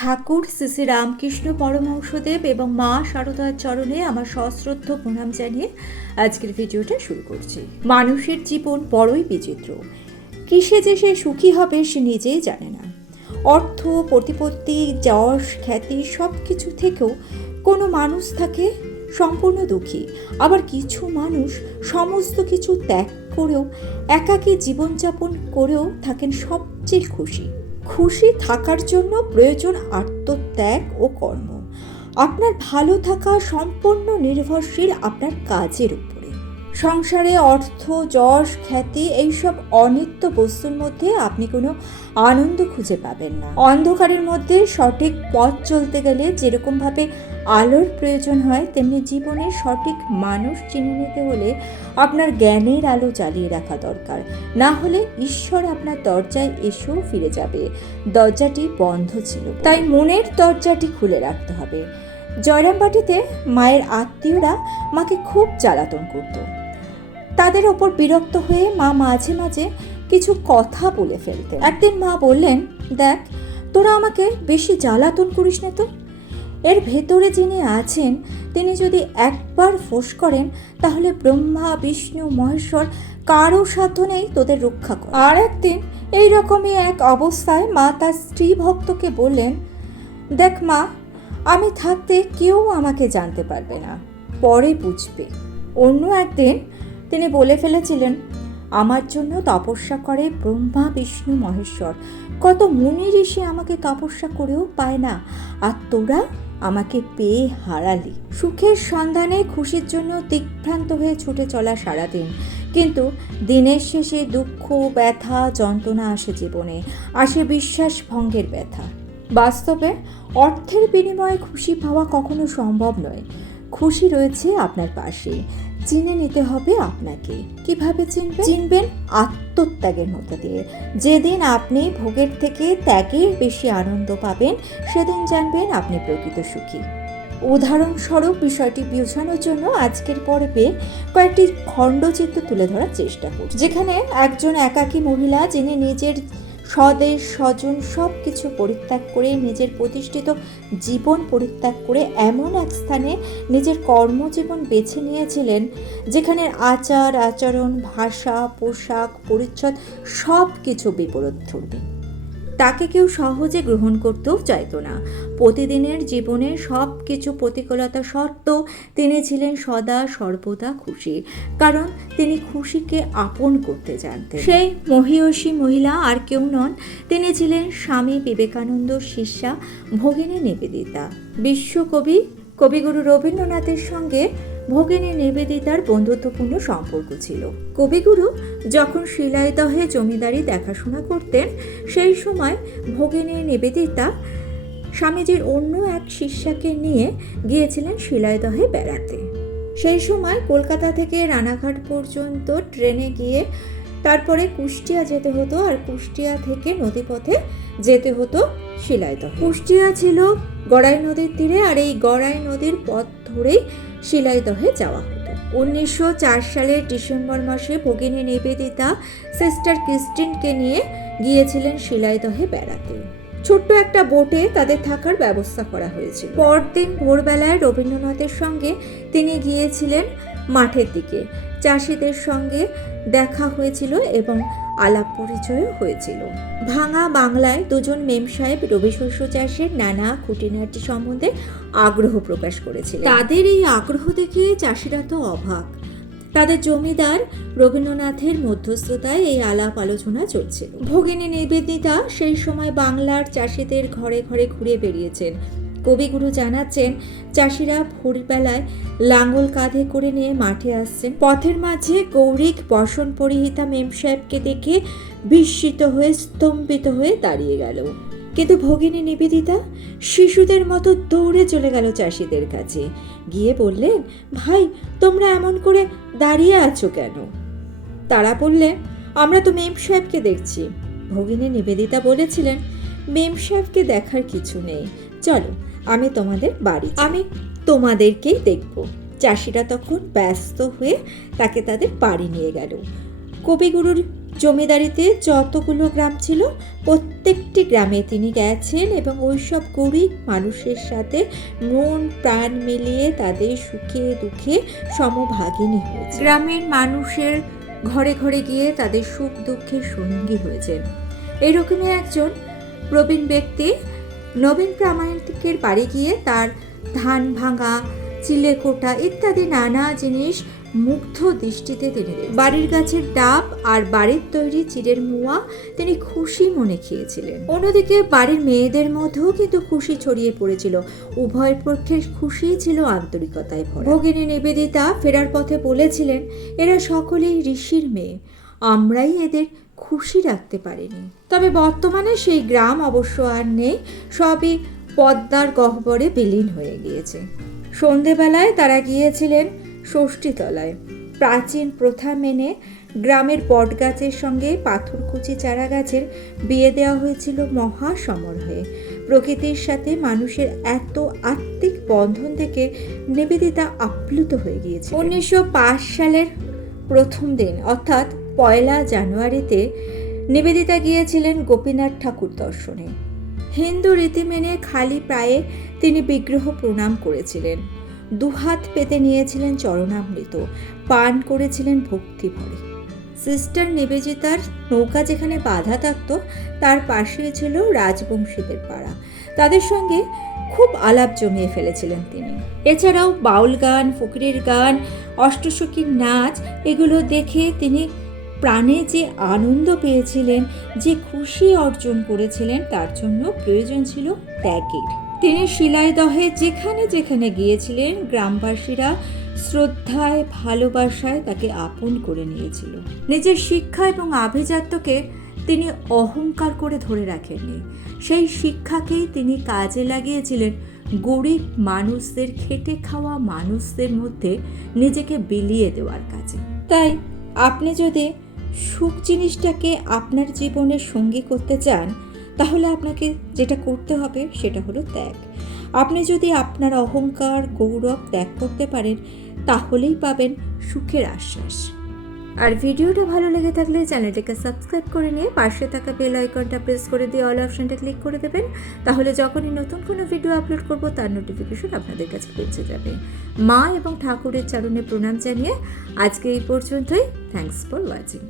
ঠাকুর শ্রী শ্রী রামকৃষ্ণ পরমহংসদেব এবং মা শারদার চরণে আমার সশ্রদ্ধ প্রণাম জানিয়ে আজকের ভিডিওটা শুরু করছি। মানুষের জীবন বড়ই বিচিত্র। কিসে যে সে সুখী হবে সে নিজেই জানে না। অর্থ, প্রতিপত্তি, যশ, খ্যাতি সব কিছু থেকেও কোনো মানুষ থাকে সম্পূর্ণ দুঃখী, আবার কিছু মানুষ সমস্ত কিছু ত্যাগ করেও একাকী জীবনযাপন করেও থাকেন সবচেয়ে খুশি। খুশি থাকার জন্য প্রয়োজন আত্মত্যাগ ও কর্ম। আপনার ভালো থাকা সম্পূর্ণ নির্ভরশীল আপনার কাজের উপরে। সংসারে অর্থ, যশ, খ্যাতি এইসব অনিত্য বস্তুর মধ্যে আপনি কোনো আনন্দ খুঁজে পাবেন না। অন্ধকারের মধ্যে সঠিক পথ চলতে গেলে যেরকমভাবে আলোর প্রয়োজন হয়, তেমনি জীবনে সঠিক মানুষ চিনে নিতে হলে আপনার জ্ঞানের আলো জ্বালিয়ে রাখা দরকার। না হলে ঈশ্বর আপনার দরজায় এসেও ফিরে যাবে। দরজাটি বন্ধ ছিল, তাই মনের দরজাটি খুলে রাখতে হবে। জয়রামবাটিতে মায়ের আত্মীয়রা মাকে খুব জ্বালাতন করত। তাদের ওপর বিরক্ত হয়ে মা মাঝে মাঝে কিছু কথা বলে ফেলতেন। একদিন মা বললেন, দেখ, তোরা আমাকে বেশি জ্বালাতন করিস না তো। এর ভেতরে যিনি আছেন তিনি যদি একবার ফোঁস করেন তাহলে ব্রহ্মা, বিষ্ণু, মহেশ্বর কারো সাধ্য নেই তোদের রক্ষা কর। আর একদিন এইরকমই এক অবস্থায় মা তার স্ত্রী ভক্তকে বললেন, দেখ মা, আমি থাকতে কেউ আমাকে জানতে পারবে না, পরে বুঝবে। অন্য একদিন তিনি বলে ফেলেছিলেন, আমার জন্য তপস্যা করে ব্রহ্মা, বিষ্ণু, মহেশ্বর। কত মুনি ঋষি আমাকে তপস্যা করেও পায় না, আর তোরা আমাকে পেয়ে হারালি। সুখের সন্ধানে খুশির জন্য দিগ্ভ্রান্ত হয়ে ছুটে চলা সারাদিন, কিন্তু দিনের শেষে দুঃখ, ব্যথা, যন্ত্রণা আসে জীবনে, আসে বিশ্বাস ভঙ্গের ব্যথা। বাস্তবে অর্থের বিনিময়ে খুশি পাওয়া কখনো সম্ভব নয়। খুশি রয়েছে আপনার পাশে, চিনে নিতে হবে আপনাকে। কিভাবে চিনবেন? আত্মত্যাগের মধ্যে দিয়ে। যেদিন আপনি ভোগের থেকে ত্যাগের বেশি আনন্দ পাবেন, সেদিন জানবেন আপনি প্রকৃত সুখী। উদাহরণস্বরূপ বিষয়টি বোঝানোর জন্য আজকের পর্বে কয়েকটি খণ্ডচিত্র তুলে ধরার চেষ্টা করছি, যেখানে একজন একাকী মহিলা, যিনি নিজের স্বদেশ, স্বজন সব কিছু পরিত্যাগ করে, নিজের প্রতিষ্ঠিত জীবন পরিত্যাগ করে এমন এক স্থানে নিজের কর্মজীবন বেছে নিয়েছিলেন যেখানে আচার আচরণ, ভাষা, পোশাক, পরিচ্ছদ সব কিছু বিপরীতধর্মী। তাকে কেউ সহজে গ্রহণ করতেও চাইতো না। প্রতিদিনের জীবনে সব কিছু প্রতিকূলতা সত্ত্বেও তিনি ছিলেন সদা সর্বদা খুশি, কারণ তিনি খুশিকে আপন করতে জানতেন। সেই মহীয়সী মহিলা আর কেউ নন, তিনি ছিলেন স্বামী বিবেকানন্দর শিষ্যা ভগিনী নিবেদিতা। বিশ্বকবি কবিগুরু রবীন্দ্রনাথের সঙ্গে ভগিনী নিবেদিতার বন্ধুত্বপূর্ণ সম্পর্ক ছিল। কবিগুরু যখন শিলাইদহে জমিদারি দেখাশোনা করতেন, সেই সময় ভগিনী নিবেদিতা স্বামীজির অন্য এক শিষ্যাকে নিয়ে গিয়েছিলেন শিলাইদহে বেড়াতে। সেই সময় কলকাতা থেকে রানাঘাট পর্যন্ত ট্রেনে গিয়ে তারপরে কুষ্টিয়া যেতে হতো, আর কুষ্টিয়া থেকে নদীপথে যেতে হতো শিলাইদহ। কুষ্টিয়া ছিল গড়াই নদীর তীরে, আর এই গড়াই নদীর পথ ধরেই শিলাইদহে যাওয়া হতো। 1904 সালের ডিসেম্বর মাসে ভগিনী নিবেদিতা সিস্টার ক্রিস্টিনকে নিয়ে গিয়েছিলেন শিলাইদহে বেড়াতে। ছোট্ট একটা বোটে তাদের থাকার ব্যবস্থা করা হয়েছিল। পরদিন ভোরবেলায় রবীন্দ্রনাথের সঙ্গে তিনি গিয়েছিলেন মাঠের দিকে। চাষিদের সঙ্গে দেখা হয়েছিল এবং আলাপ পরিচয়ও হয়েছিল। ভাঙা বাংলায় দুজন মেম সাহেব রবি শস্য চাষের নানা খুঁটিনাটি সম্বন্ধে আগ্রহ প্রকাশ করেছিলেন। তাদের এই আগ্রহ দেখে চাষিরা তো অবাক। তাদের জমিদার রবীন্দ্রনাথের মধ্যস্থতায় এই আলাপ আলোচনা চলছিল। ভগিনী নিবেদিতা সেই সময় বাংলার চাষিদের ঘরে ঘরে ঘুরে বেরিয়েছেন। কবিগুরু জানাচ্ছেন, চাষিরা ভোরবেলায় লাঙ্গল কাঁধে করে নিয়ে মাঠে আসছেন। পথের মাঝে গৌরিক বসন পরিহিতা মেম সাহেবকে দেখে বিস্মিত হয়ে স্তম্ভিত হয়ে দাঁড়িয়ে গেল। কিন্তু ভগিনী নিবেদিতা শিশুদের মতো দৌড়ে চলে গেল চাষিদের কাছে, গিয়ে বললেন, ভাই, তোমরা এমন করে দাঁড়িয়ে আছো কেন? তারা বললেন, আমরা তো মেম সাহেবকে দেখছি। ভগিনী নিবেদিতা বলেছিলেন, মেম সাহেবকে দেখার কিছু নেই, চলো আমি তোমাদের বাড়ি, আমি তোমাদেরকেই দেখব। চাষিরা তখন ব্যস্ত হয়ে তাকে তাদের বাড়ি নিয়ে গেল। কবিগুরুর জমিদারিতে যতগুলো গ্রাম ছিল প্রত্যেকটি গ্রামে তিনি গেছেন এবং ওইসব গরিব মানুষের সাথে মন প্রাণ মিলিয়ে তাদের সুখে দুঃখে সমভাগিনী হয়েছে। গ্রামের মানুষের ঘরে ঘরে গিয়ে তাদের সুখ দুঃখের সঙ্গী হয়েছেন। এরকমই একজন প্রবীণ ব্যক্তি নবীন প্রামাণিকের বাড়ি গিয়ে তার ধান ভাঙা, চিলেকোটা ইত্যাদি নানা জিনিস মুগ্ধ দৃষ্টিতে তিনি বাড়ির গাছের ডাব আর বাড়ির তৈরি চিড়ের মোয়া তিনি খুশি মনে খেয়েছিলেন। অন্যদিকে বাড়ির মেয়েদের মধ্যেও কিন্তু খুশি ছড়িয়ে পড়েছিল। উভয় পক্ষের খুশি ছিল আন্তরিকতায় ভরা। ভগিনী নিবেদিতা ফেরার পথে বলেছিলেন, এরা সকলেই ঋষির মেয়ে, আমরাই এদের খুশি রাখতে পারিনি। তবে বর্তমানে সেই গ্রাম অবশ্য আর নেই, সবই পদ্মার গহ্বরে বিলীন হয়ে গিয়েছে। সন্ধেবেলায় তারা গিয়েছিলেন ষষ্ঠীতলায়। প্রাচীন প্রথা মেনে গ্রামের বটগাছের সঙ্গে পাথরকুচি চারা গাছের বিয়ে দেওয়া হয়েছিল মহা সমারোহে। প্রকৃতির সাথে মানুষের এত আত্মিক বন্ধন থেকে নিবেদিতা আপ্লুত হয়ে গিয়েছে। 1905 সালের প্রথম দিন অর্থাৎ 1 জানুয়ারিতে নিবেদিতা গিয়েছিলেন গোপীনাথ ঠাকুর দর্শনে। হিন্দু রীতি মেনে খালি পায়ে তিনি বিগ্রহ প্রণাম করেছিলেন, দুহাত পেতে নিয়েছিলেন চরণামৃত, পান করেছিলেন ভক্তি ভরে। সিস্টার নিবেদিতার নৌকা যেখানে বাঁধা থাকত তার পাশেই ছিল রাজবংশীদের পাড়া। তাদের সঙ্গে খুব আলাপ জমিয়ে ফেলেছিলেন তিনি। এছাড়াও বাউল গান, ফকিরের গান, অষ্টসখীর নাচ এগুলো দেখে তিনি প্রাণে যে আনন্দ পেয়েছিলেন, যে খুশি অর্জন করেছিলেন, তার জন্য প্রয়োজন ছিল ত্যাগের। তিনি শিলাইদহে যেখানে যেখানে গিয়েছিলেন গ্রামবাসীরা শ্রদ্ধায় ভালোবাসায় তাকে আপন করে নিয়েছিল। নিজের শিক্ষা এবং আভিজাত্যকে তিনি অহংকার করে ধরে রাখেননি। সেই শিক্ষাকেই তিনি কাজে লাগিয়েছিলেন গরিব মানুষদের, খেটে খাওয়া মানুষদের মধ্যে নিজেকে বিলিয়ে দেওয়ার কাজে। তাই আপনি যদি সুখ জিনিসটাকে আপনার জীবনের সঙ্গী করতে চান, তাহলে আপনাকে যেটা করতে হবে সেটা হলো ত্যাগ। আপনি যদি আপনার অহংকার, গৌরব ত্যাগ করতে পারেন, তাহলেই পাবেন সুখের আশ্বাস। আর ভিডিওটা ভালো লেগে থাকলে চ্যানেলটাকে সাবস্ক্রাইব করে নিয়ে পাশে থাকা বেল আইকনটা প্রেস করে দিয়ে অল অপশনটা ক্লিক করে দেবেন। তাহলে যখনই নতুন কোনো ভিডিও আপলোড করব তার নোটিফিকেশন আপনাদের কাছে পৌঁছে যাবে। মা এবং ঠাকুরের চরণে প্রণাম জানিয়ে আজকে এই পর্যন্তই। Thanks for watching.